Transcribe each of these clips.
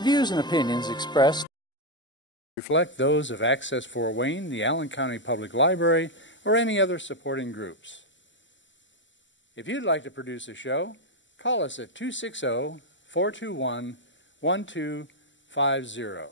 The views and opinions expressed reflect those of Access Fort Wayne, the Allen County Public Library, or any other supporting groups. If you'd like to produce a show, call us at 260-421-1250.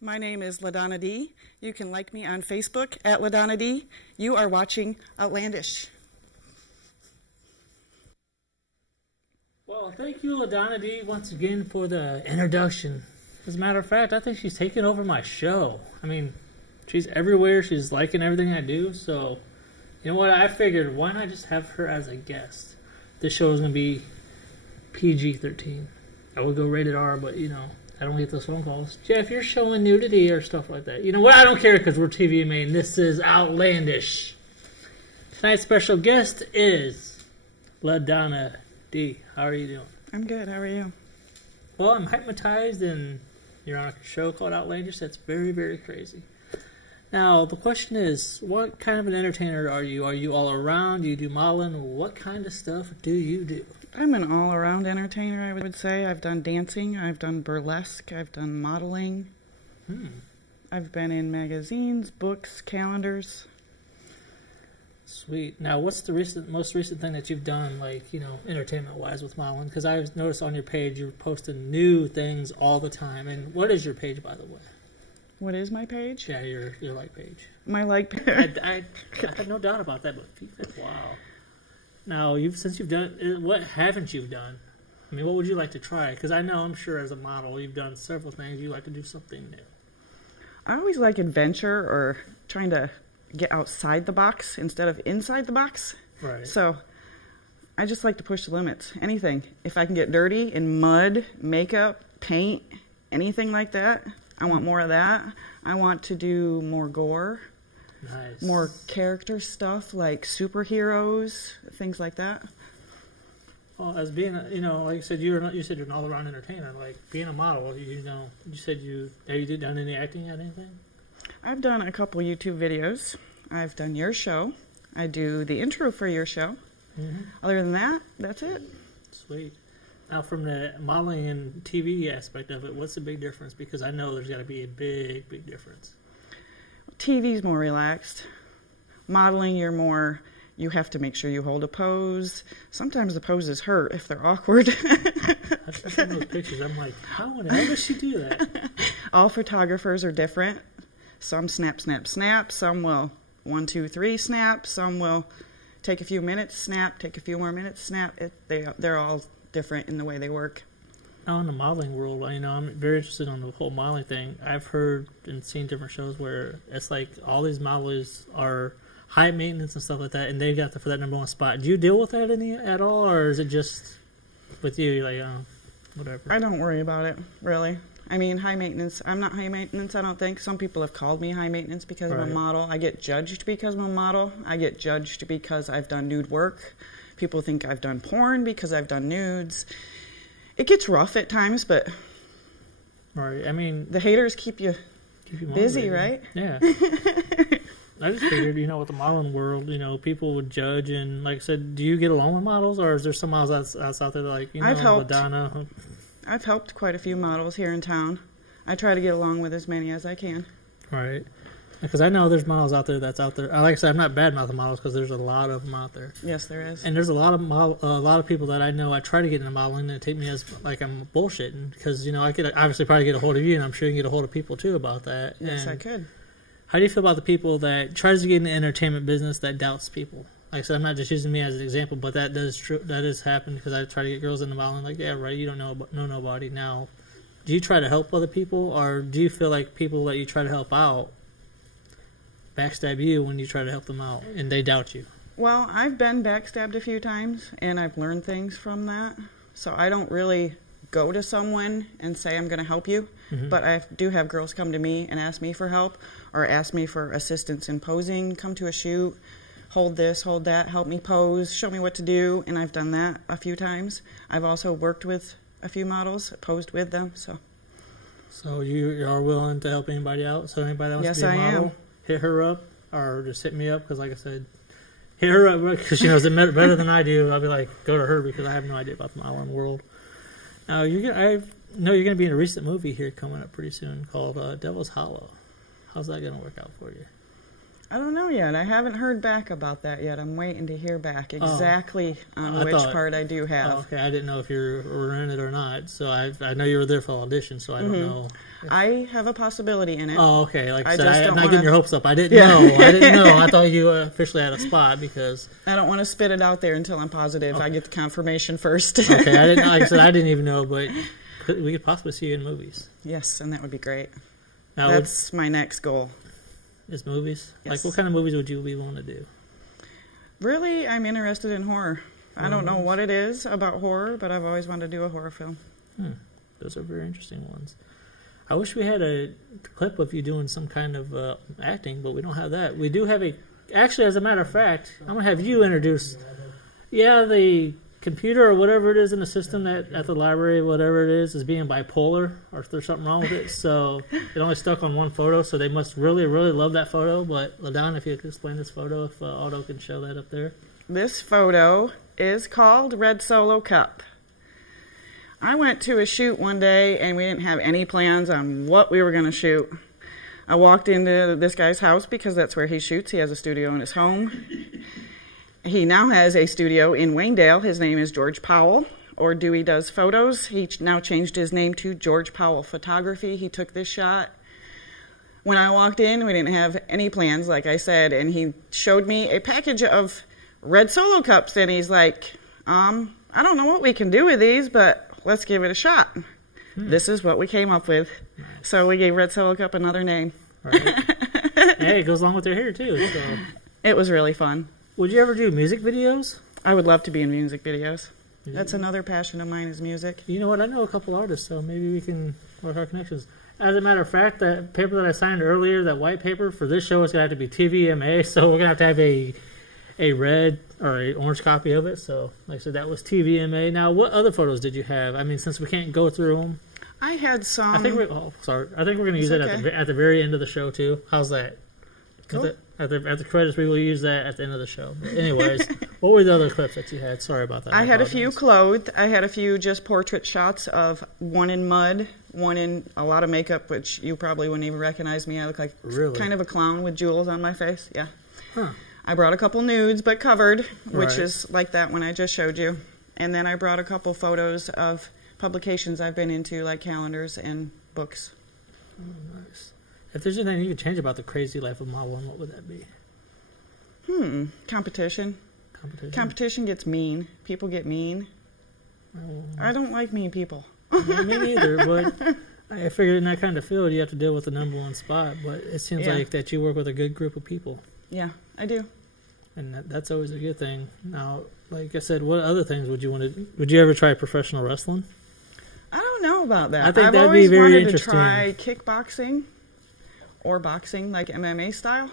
My name is LaDonna Dee. You can like me on Facebook at LaDonna Dee. You are watching Outlandish. Well, thank you, LaDonna Dee, once again for the introduction. As a matter of fact, I think she's taking over my show. I mean, she's everywhere. She's liking everything I do. So, you know what? I figured, why not just have her as a guest? This show is going to be PG-13. I would go rated R, but, you know, I don't get those phone calls. Jeff, you're showing nudity or stuff like that. You know what? I don't care because we're TV Maine. This is Outlandish. Tonight's special guest is LaDonna Dee. How are you doing? I'm good. How are you? Well, I'm hypnotized, and you're on a show called Outlandish. That's very, very crazy. Now, the question is, what kind of an entertainer are you? Are you all around? Do you do modeling? What kind of stuff do you do? I'm an all-around entertainer, I would say. I've done dancing, I've done burlesque, I've done modeling. I've been in magazines, books, calendars. Sweet. Now, what's the most recent thing that you've done, like, you know, entertainment-wise with modeling? Because I noticed on your page you're posting new things all the time. And what is your page, by the way? What is my page? Yeah, your like page. My like page. I have no doubt about that, but wow. Now, since you've done, what haven't you done? I mean, what would you like to try? Because I know, I'm sure as a model, you've done several things. You like to do something new. I always like adventure or trying to get outside the box instead of inside the box. Right. So I just like to push the limits. Anything. If I can get dirty in mud, makeup, paint, anything like that, I want more of that. I want to do more gore. Nice. More character stuff like superheroes, things like that. Well, as being, you know, like you said, you're an all-around entertainer. Like being a model, you know, have you done any acting at anything? I've done a couple YouTube videos. I've done your show. I do the intro for your show. Other than that, that's it. Sweet. Now, from the modeling and TV aspect of it, what's the big difference? Because I know there's got to be a big, big difference. TV's more relaxed. Modeling, you have to make sure you hold a pose. Sometimes the poses hurt if they're awkward. I've seen those pictures. I'm like, how in the hell does she do that? All photographers are different. Some snap, snap, snap. Some will 1, 2, 3 snap. Some will take a few minutes, snap, take a few more minutes, snap. They're all different in the way they work. Now, in the modeling world, you know, I'm very interested in the whole modeling thing. I've heard and seen different shows where it's like all these models are high maintenance and stuff like that, and they got for that #1 spot. Do you deal with that at all, or is it just with you? You're like, oh, whatever. I don't worry about it, really. I mean, high maintenance. I'm not high maintenance, I don't think. Some people have called me high maintenance because I'm a model. I get judged because I'm a model. I get judged because I've done nude work. People think I've done porn because I've done nudes. It gets rough at times, but right. I mean, the haters keep you busy, right? Yeah. I just figured, with the modeling world, people would judge, and like I said, do you get along with models, or is there some models that's out there like, LaDonna? I've helped quite a few models here in town. I try to get along with as many as I can. Right. Because I know there's models out there that's out there. Like I said, I'm not bad-mouthing models because there's a lot of them out there. Yes, there is. And there's a lot of people that I know. I try to get into modeling, and they take me as like I'm bullshitting because I could obviously probably get a hold of you, and I'm sure you can get a hold of people too about that. Yes, and I could. how do you feel about the people that tries to get in the entertainment business that doubts people? Like I said, I'm not just using me as an example, but that does happen because I try to get girls into modeling. Like, yeah, right, you don't know nobody. Now, do you try to help other people, or do you feel like people that you try to help out backstab you when you try to help them out and they doubt you? Well, I've been backstabbed a few times, and I've learned things from that. So I don't really go to someone and say I'm going to help you, but I do have girls come to me and ask me for help or ask me for assistance in posing, come to a shoot, hold this, hold that, help me pose, show me what to do, and I've done that a few times. I've also worked with a few models, posed with them. So you are willing to help anybody out? So anybody that wants to be a model, hit her up, or just hit me up, because like I said, hit her up because she knows it better than I do. I'll be like, go to her because I have no idea about the modeling world. Now, I know you're going to be in a recent movie here coming up pretty soon called Devil's Hollow. How's that going to work out for you? I don't know yet. I haven't heard back about that yet. I'm waiting to hear back exactly on which part I do have. Oh, okay, I didn't know if you were in it or not. So I know you were there for audition, so I don't know. I have a possibility in it. Oh, okay. Like I said, I'm not getting your hopes up. I didn't know. I didn't know. I thought you officially had a spot because I don't want to spit it out there until I'm positive. Okay. I get the confirmation first. Okay, I didn't know. Like I said, I didn't even know, but we could possibly see you in movies. Yes, and that would be great. Now, that's my next goal. Is movies? Yes. Like, what kind of movies would you be willing to do? Really, I'm interested in horror. I don't know what it is about horror, but I've always wanted to do a horror film. Those are very interesting ones. I wish we had a clip of you doing some kind of acting, but we don't have that. We do have actually, as a matter of fact, I'm going to have you introduce, the computer or whatever it is in the system that at the library, whatever it is being bipolar, or if there's something wrong with it. So it only stuck on one photo, so they must really, really love that photo. But LaDonna, if you could explain this photo, if Otto can show that up there. This photo is called Red Solo Cup. I went to a shoot one day, and we didn't have any plans on what we were going to shoot. I walked into this guy's house because that's where he shoots. He has a studio in his home. He now has a studio in Waynedale. His name is George Powell, or Dewey Does Photos. He now changed his name to George Powell Photography. He took this shot. When I walked in, we didn't have any plans, like I said, and he showed me a package of red Solo cups, and he's like, I don't know what we can do with these, but let's give it a shot. This is what we came up with. Nice. So we gave Red Solo Cup another name. Right. Hey, it goes along with their hair, too. So. It was really fun. Would you ever do music videos? I would love to be in music videos. That's another passion of mine is music. You know what? I know a couple artists, so maybe we can work our connections. As a matter of fact, that paper that I signed earlier, that white paper, for this show is going to have to be TVMA, so we're going to have a red or an orange copy of it. So, like I said, that was TVMA. Now, what other photos did you have? I mean, since we can't go through them. I had some. I think we're going to use it at the very end of the show, too. How's that? Cool. At the credits, we will use that at the end of the show. But anyways, what were the other clips that you had? Sorry about that. I had a few clothed. I had a few just portrait shots of one in mud, one in a lot of makeup, which you probably wouldn't even recognize me. I look like kind of a clown with jewels on my face. Yeah. Huh. I brought a couple nudes, but covered, which is like that one I just showed you. And then I brought a couple photos of publications I've been into, like calendars and books. Oh, nice. If there's anything you could change about the crazy life of modeling, what would that be? Competition. Competition gets mean. People get mean. I don't like mean people. Yeah, me neither, but I figured in that kind of field you have to deal with the number one spot, but it seems like that you work with a good group of people. Yeah, I do. And that's always a good thing. Now, like I said, what other things would you ever try professional wrestling? I don't don't know about that. I think I've that'd always be very wanted interesting. to try kickboxing or boxing, like MMA style,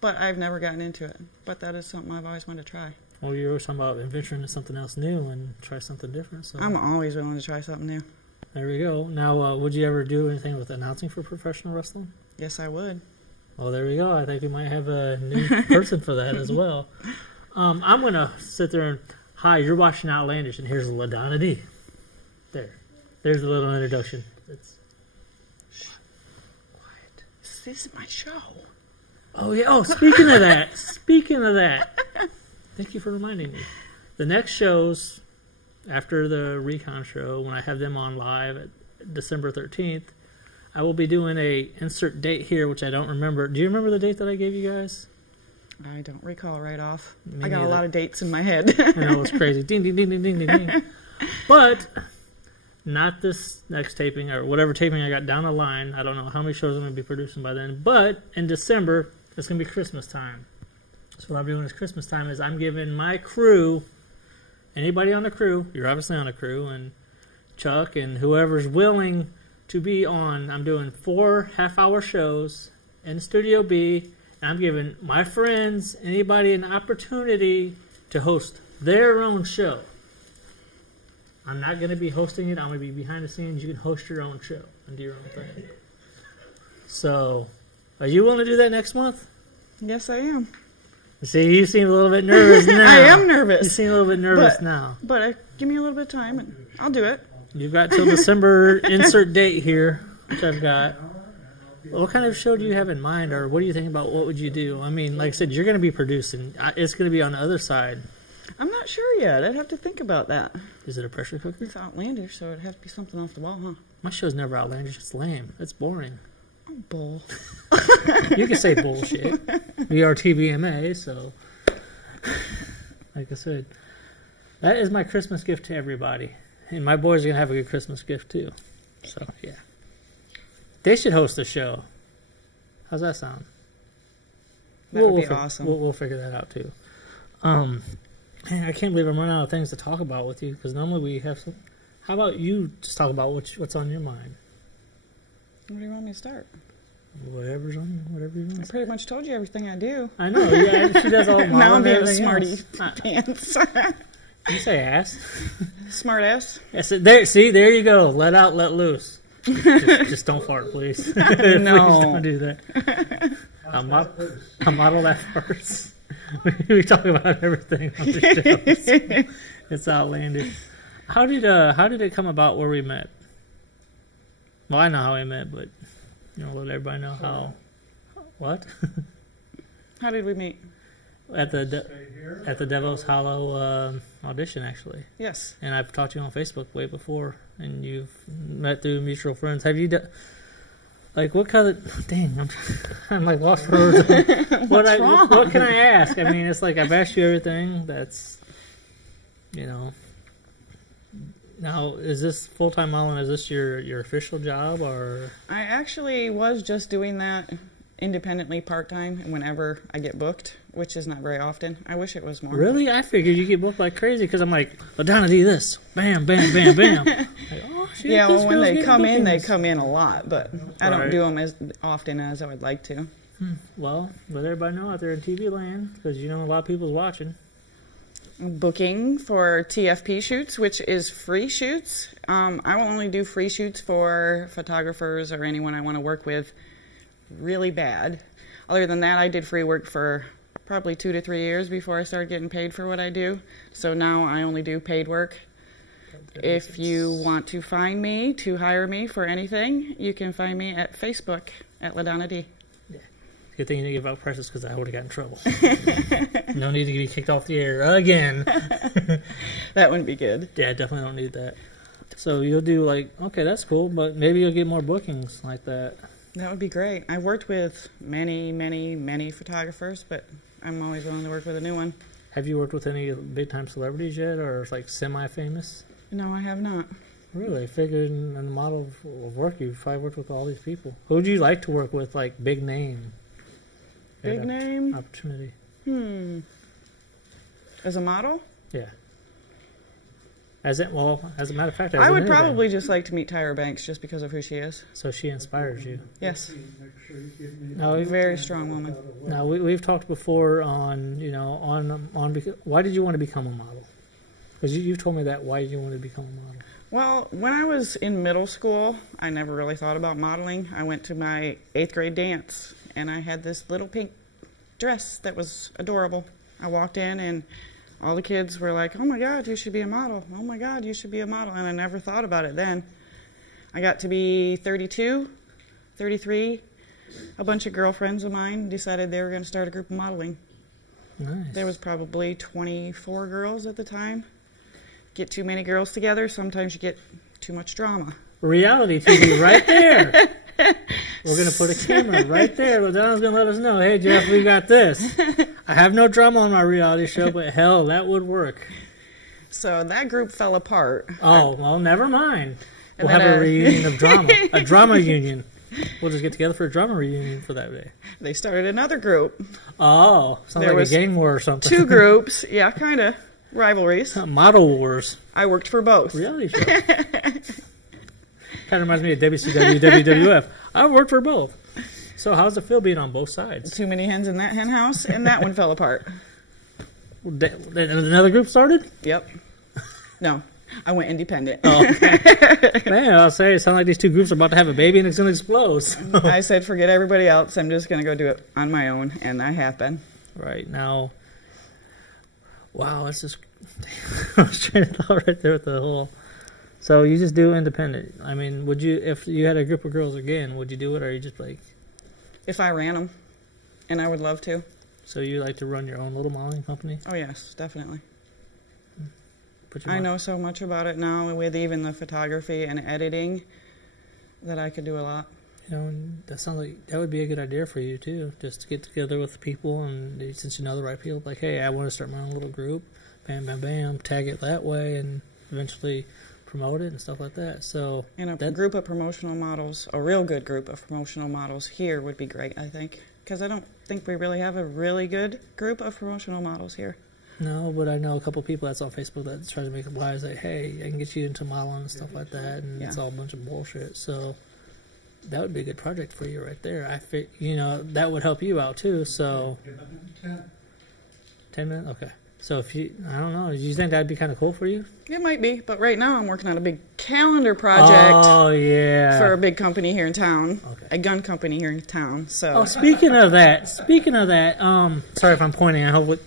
but I've never gotten into it. But that is something I've always wanted to try. Well, you were talking about venturing into something else new and try something different. So I'm always willing to try something new. there we go. Now, would you ever do anything with announcing for professional wrestling? Yes, I would. Well, there we go. I think we might have a new person for that as well. I'm going to sit there and, hi, you're watching Outlandish, and here's LaDonna Dee. There's a little introduction. It's quiet. This is my show. Oh, yeah. Oh, speaking of that. Thank you for reminding me. The next shows after the Recon show, when I have them on live at December 13th, I will be doing a insert date here, which I don't remember. Do you remember the date that I gave you guys? I don't recall right off. Me I got neither. a lot of dates in my head. I know, it was crazy. Ding, ding, ding, ding, ding, ding, ding. But not this next taping or whatever taping I got down the line. I don't know how many shows I'm going to be producing by then. But in December, it's going to be Christmas time. So what I'm doing is Christmas time is I'm giving my crew, anybody on the crew, you're obviously on the crew, and Chuck and whoever's willing to be on, I'm doing 4 half-hour shows in Studio B, and I'm giving my friends, anybody, an opportunity to host their own show. I'm not going to be hosting it. I'm going to be behind the scenes. You can host your own show and do your own thing. So, are you willing to do that next month? Yes, I am. See, you seem a little bit nervous now. I am nervous. You seem a little bit nervous now. But give me a little bit of time, and I'll do it. You've got till December insert date here, which I've got. What kind of show do you have in mind, or what do you think about what would you do? I mean, like I said, you're going to be producing. It's going to be on the other side. I'm not sure yet. I'd have to think about that. Is it a pressure cooker? It's outlandish, so it'd have to be something off the wall, huh? My show's never outlandish. It's lame. It's boring. Oh, bull. You can say bullshit. We are TVMA, so like I said, that is my Christmas gift to everybody. And my boys are going to have a good Christmas gift, too. So, yeah. They should host a show. How's that sound? That would be awesome. We'll figure that out, too. Man, I can't believe I'm running out of things to talk about with you, because normally we have some. How about you just talk about what's on your mind? Where do you want me to start? Whatever you want. I pretty much told you everything I do. I know. Yeah, she does all the Now I'm being a everything smarty else. pants. You say ass. Smart ass. Yes, there you go. Let out, let loose. Just don't fart, please. No. Please don't do that. I'll model that first. We talk about everything on the shows. It's outlandish. How did it come about where we met? Well, I know how we met, but let everybody know how. What? How did we meet? At the Devil's Hollow audition, actually. Yes. And I've talked to you on Facebook way before, and you've met through mutual friends. Have you done, like, what kind of, dang, I'm like lost for words. What's wrong? What can I ask? I mean, it's like I've asked you everything that's, Now, is this full-time modeling, is this your official job, or? I actually was just doing that independently part-time whenever I get booked, which is not very often. I wish it was more. Really? I figured you get booked like crazy, because I'm like, LaDonna Dee this. Bam, bam, bam, bam. Like, oh, shit, yeah, well, when they come in, they bookings. come in a lot, but I don't Right. do them as often as I would like to. Well, let everybody know out there in TV land, because a lot of people's watching. Booking for TFP shoots, which is free shoots. I will only do free shoots for photographers or anyone I want to work with really bad. Other than that, I did free work for probably 2 to 3 years before I started getting paid for what I do. So now I only do paid work. If you want to find me, to hire me for anything, you can find me at Facebook at LaDonna Dee. Good thing you didn't give out prices, because I would have got in trouble. No need to be kicked off the air again. That wouldn't be good. Yeah, definitely don't need that. So you'll do okay, that's cool, but maybe you'll get more bookings like that. That would be great. I've worked with many, many, many photographers, but I'm always willing to work with a new one. Have you worked with any big-time celebrities yet, or semi-famous? No, I have not. Really? I figured in the model of work, you've probably worked with all these people. Who would you like to work with, big name? Big name? Opportunity. As a model? Yeah. As a matter of fact, I would probably just like to meet Tyra Banks just because of who she is. So she inspires you. Yes. No, A very strong woman. Now we've talked before on why did you want to become a model? Because you've told me that. Why did you want to become a model? Well, when I was in middle school, I never really thought about modeling. I went to my 8th grade dance, and I had this little pink dress that was adorable. I walked in, and all the kids were like, "Oh my God, you should be a model. Oh my God, you should be a model." And I never thought about it then. I got to be 32, 33. A bunch of girlfriends of mine decided they were going to start a group of modeling. Nice. There was probably 24 girls at the time. Get too many girls together, sometimes you get too much drama. Reality TV right there. We're going to put a camera right there. LaDonna's going to let us know, hey, Jeff, we got this. I have no drama on my reality show, but hell, that would work. So that group fell apart. Oh, well, never mind. We'll have a reunion of drama. A drama union. We'll just get together for a drama reunion for that day. They started another group. Oh, sounds like a gang war or something. 2 groups. Yeah, kind of. Rivalries. Model wars. I worked for both. Reality show. Kind of reminds me of WCW, WWF. I worked for both. So how's it feel being on both sides? Too many hens in that hen house, and that one fell apart. Another group started? Yep. No, I went independent. Oh, okay. Man, I'll say it sounds like these 2 groups are about to have a baby and it's going to explode. So. I said, forget everybody else. I'm just going to go do it on my own, and I have been. Right now. Wow, that's just. I was trying to thought right there with the whole. So you just do independent. I mean, would you, if you had a group of girls again, would you do it, or are you just like? If I ran them, and I would love to. So you like to run your own little modeling company? Oh yes, definitely. I know so much about it now, with even the photography and editing, that I could do a lot. You know, that sounds like that would be a good idea for you too. Just to get together with the people, and since you know the right people, like, hey, I want to start my own little group. Bam, bam, bam. Tag it that way, and eventually promote it and stuff like that. So, and a group of promotional models, a real good group of promotional models here would be great, I think, because I don't think we really have a really good group of promotional models here. No, but I know a couple people that's on Facebook that try to make it wise, like, hey, I can get you into modeling and stuff like that, and it's all a bunch of bullshit. So that would be a good project for you right there. That would help you out too. So 10 minutes? Okay. So if you, I don't know, do you think that'd be kind of cool for you? It might be, but right now I'm working on a big calendar project. Oh, yeah. For a big company here in town. Okay. A gun company here in town. So. Oh, speaking of that, sorry if I'm pointing, I hope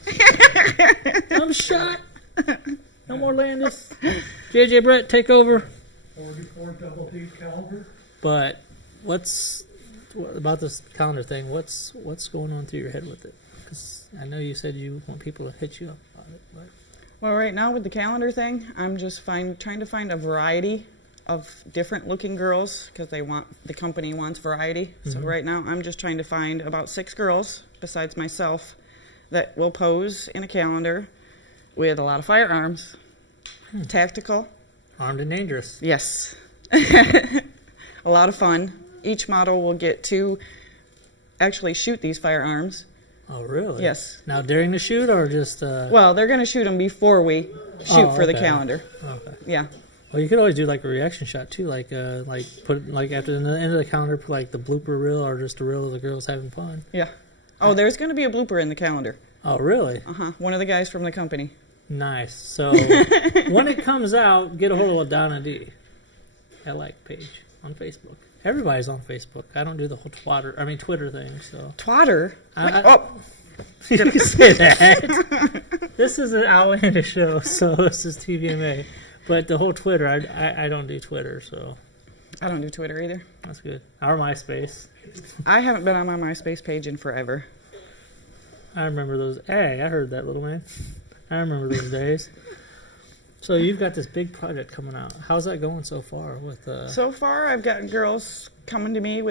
I'm shot. No more Landis. JJ Brett, take over. 44 double D calendar. But what about this calendar thing? What's going on through your head with it? Because I know you said you want people to hit you up about it. But. Well, right now with the calendar thing, I'm just trying to find a variety of different looking girls, because the company wants variety. Mm-hmm. So right now I'm just trying to find about 6 girls besides myself that will pose in a calendar with a lot of firearms. Tactical. Armed and dangerous. Yes. A lot of fun. Each model will get to actually shoot these firearms. Oh, really? Yes. Now, during the shoot, or just... Well, they're going to shoot them before we shoot for the calendar. Okay. Yeah. Well, you could always do, like, a reaction shot, too. Like put, like, after the end of the calendar, put, like, the blooper reel, or just a reel of the girls having fun. Yeah. Oh, there's going to be a blooper in the calendar. Oh, really? Uh-huh. One of the guys from the company. Nice. So, when it comes out, get a hold of LaDonna Dee. I like page on Facebook. Everybody's on Facebook. I don't do the whole Twitter thing, so. Twatter? You can say that. This is an outlandish show, so this is TVMA. But the whole Twitter, I don't do Twitter, so. I don't do Twitter either. That's good. Our MySpace. I haven't been on my MySpace page in forever. I remember those. Hey, I heard that, little man. I remember those days. So you've got this big project coming out. How's that going so far? So far, I've got girls coming to me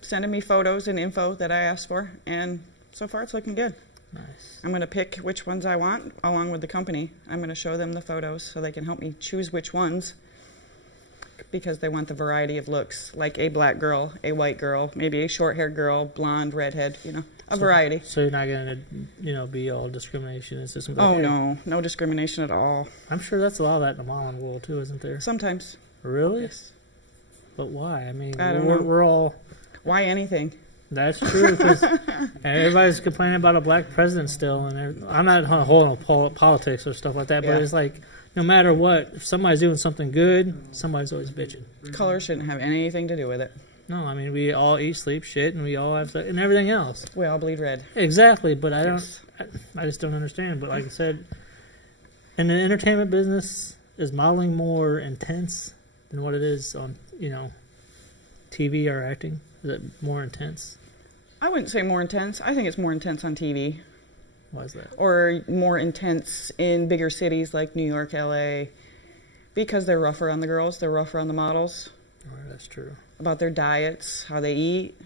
sending me photos and info that I asked for, and so far it's looking good. Nice. I'm going to pick which ones I want along with the company. I'm going to show them the photos so they can help me choose which ones. because they want the variety of looks, like a black girl, a white girl, maybe a short-haired girl, blonde, redhead, a variety. So you're not going to, be all discrimination. It's just oh, hey. No discrimination at all. I'm sure that's a lot of that in the modeling world, too, isn't there? Sometimes. Really? Yes. But why? I mean, I don't know. We're all... Why anything? That's true, because everybody's complaining about a black president still, and I'm not holding politics or stuff like that, but it's like, no matter what, if somebody's doing something good, somebody's always bitching. Color shouldn't have anything to do with it. No, I mean, we all eat, sleep, shit, and we all have and everything else. We all bleed red. Exactly, but I just don't understand. But like I said, in the entertainment business, is modeling more intense than what it is on, TV or acting? Is it more intense? I wouldn't say more intense. I think it's more intense on TV. Why is that? Or more intense in bigger cities like New York, LA, because they're rougher on the girls, they're rougher on the models. All right, that's true. About their diets, how they eat.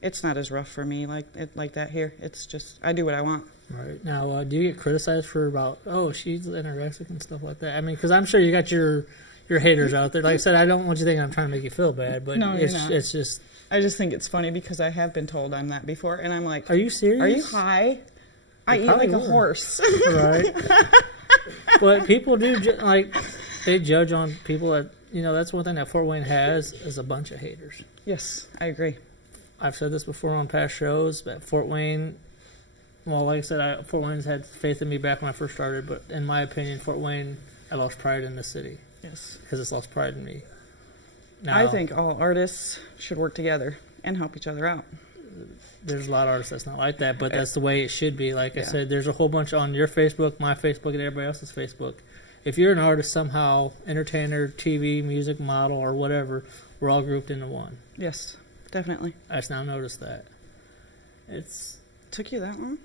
It's not as rough for me like that here. It's just, I do what I want. Right. Now, do you get criticized for about, she's anorexic and stuff like that? I mean, because I'm sure you got your haters out there. Like I said, I don't want you to think I'm trying to make you feel bad, but no, it's just... I just think it's funny because I have been told I'm that before, and I'm like... Are you serious? Are you high? I eat like a horse. Right. But people do, they judge on people that, that's one thing that Fort Wayne has, is a bunch of haters. Yes, I agree. I've said this before on past shows, but Fort Wayne, well, like I said, Fort Wayne's had faith in me back when I first started, but in my opinion, Fort Wayne, I lost pride in the city. Yes. Because it's lost pride in me. Now, I think all artists should work together and help each other out. There's a lot of artists that's not like that, but that's the way it should be. Like I said, there's a whole bunch on your Facebook, my Facebook, and everybody else's Facebook. If you're an artist somehow, entertainer, TV, music, model, or whatever, we're all grouped into one. Yes, definitely. I just now noticed that. Took you that long?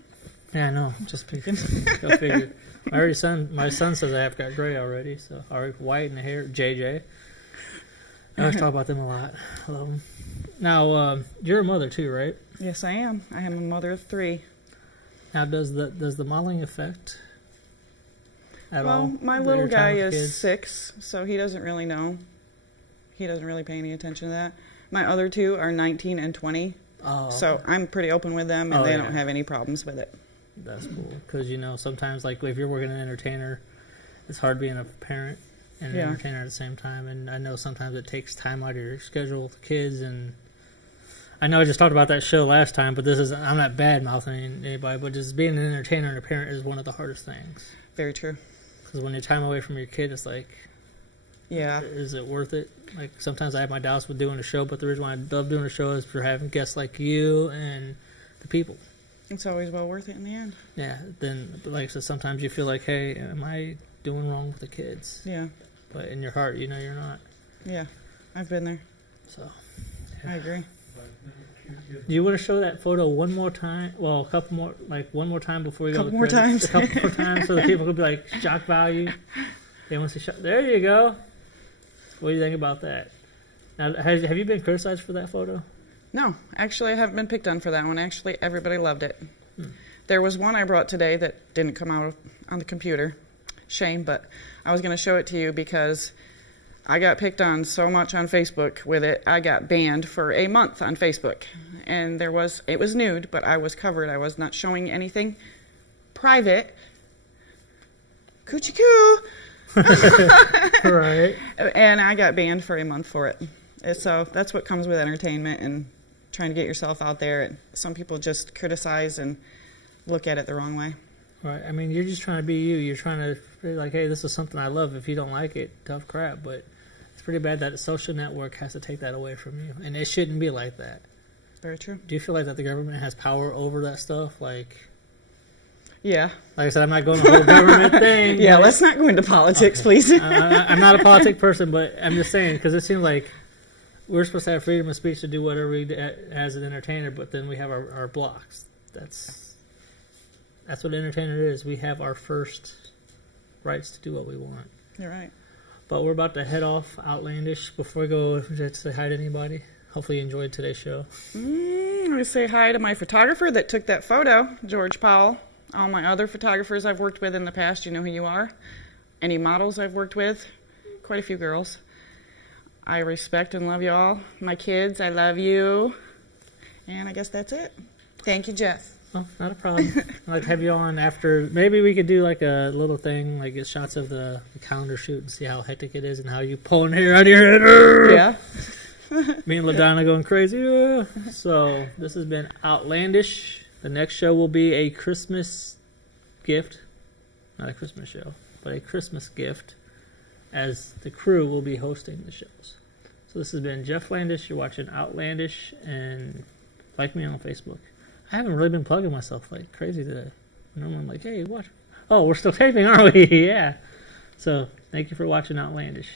Yeah, I know. Just picking. Go figure. My son says I've got gray already, so white in the hair. JJ. I always talk about them a lot. I love them. Now, you're a mother too, right? Yes, I am. I am a mother of 3. Now, does the modeling affect at all? Well, my little guy is 6, so he doesn't really know. He doesn't really pay any attention to that. My other 2 are 19 and 20. Oh, okay. So I'm pretty open with them, and they don't have any problems with it. That's cool, because sometimes, like, if you're working an entertainer, it's hard being a parent and an entertainer at the same time. And I know sometimes it takes time out of your schedule with the kids. And I know I just talked about that show last time, but I'm not bad mouthing anybody, but just being an entertainer and a parent is one of the hardest things. Very true. Because when you're time away from your kid, it's like, is it worth it? Like, sometimes I have my doubts with doing a show, but the reason why I love doing a show is for having guests like you and the people. It's always well worth it in the end. Yeah. Then, like I said, sometimes you feel like, hey, am I doing wrong with the kids? Yeah. But in your heart, you're not. Yeah. I've been there. So. Yeah. I agree. Do you want to show that photo one more time? Well, a couple more, like one more time before we go to the credits? A couple more times so that people could be like, shock value. They want to show. There you go. What do you think about that? Now, have you been criticized for that photo? No, actually, I haven't been picked on for that one. Actually, everybody loved it. There was one I brought today that didn't come out on the computer. Shame, but I was going to show it to you because I got picked on so much on Facebook with it. I got banned for a month on Facebook. And it was nude, but I was covered. I was not showing anything private. Coochie coo! Right. And I got banned for a month for it. So that's what comes with entertainment and trying to get yourself out there. And some people just criticize and look at it the wrong way. Right. I mean, you're just trying to be you. You're trying to be like, hey, this is something I love. If you don't like it, tough crap. But it's pretty bad that a social network has to take that away from you. And it shouldn't be like that. Very true. Do you feel like that the government has power over that stuff? Yeah. Like I said, I'm not going to the whole government thing. Yeah, let's not go into politics, please. I'm not a politic person, but I'm just saying, because it seems like we're supposed to have freedom of speech to do whatever we do as an entertainer, but then we have our blocks. That's what an entertainer is. We have our first rights to do what we want. You're right. But we're about to head off Outlandish. Before we go, would you like to say hi to anybody? Hopefully you enjoyed today's show. I say hi to my photographer that took that photo, George Powell. All my other photographers I've worked with in the past, you know who you are. Any models I've worked with, quite a few girls. I respect and love you all. My kids, I love you. And I guess that's it. Thank you, Jeff. Oh, not a problem. I'd have you on after. Maybe we could do like a little thing, like get shots of the calendar shoot and see how hectic it is and how you pulling hair out of your head. Yeah. Me and LaDonna going crazy. So this has been Outlandish. The next show will be a Christmas gift. Not a Christmas show, but a Christmas gift, as the crew will be hosting the shows. So this has been Jeff Landis. You're watching Outlandish, and like me on Facebook. I haven't really been plugging myself like crazy today. Normally I'm like, hey, watch. Oh, we're still taping, aren't we? Yeah. So thank you for watching Outlandish.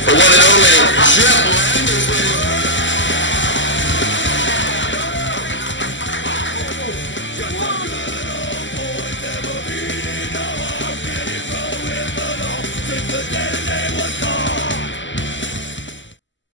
The one and only Jeff. Never been in a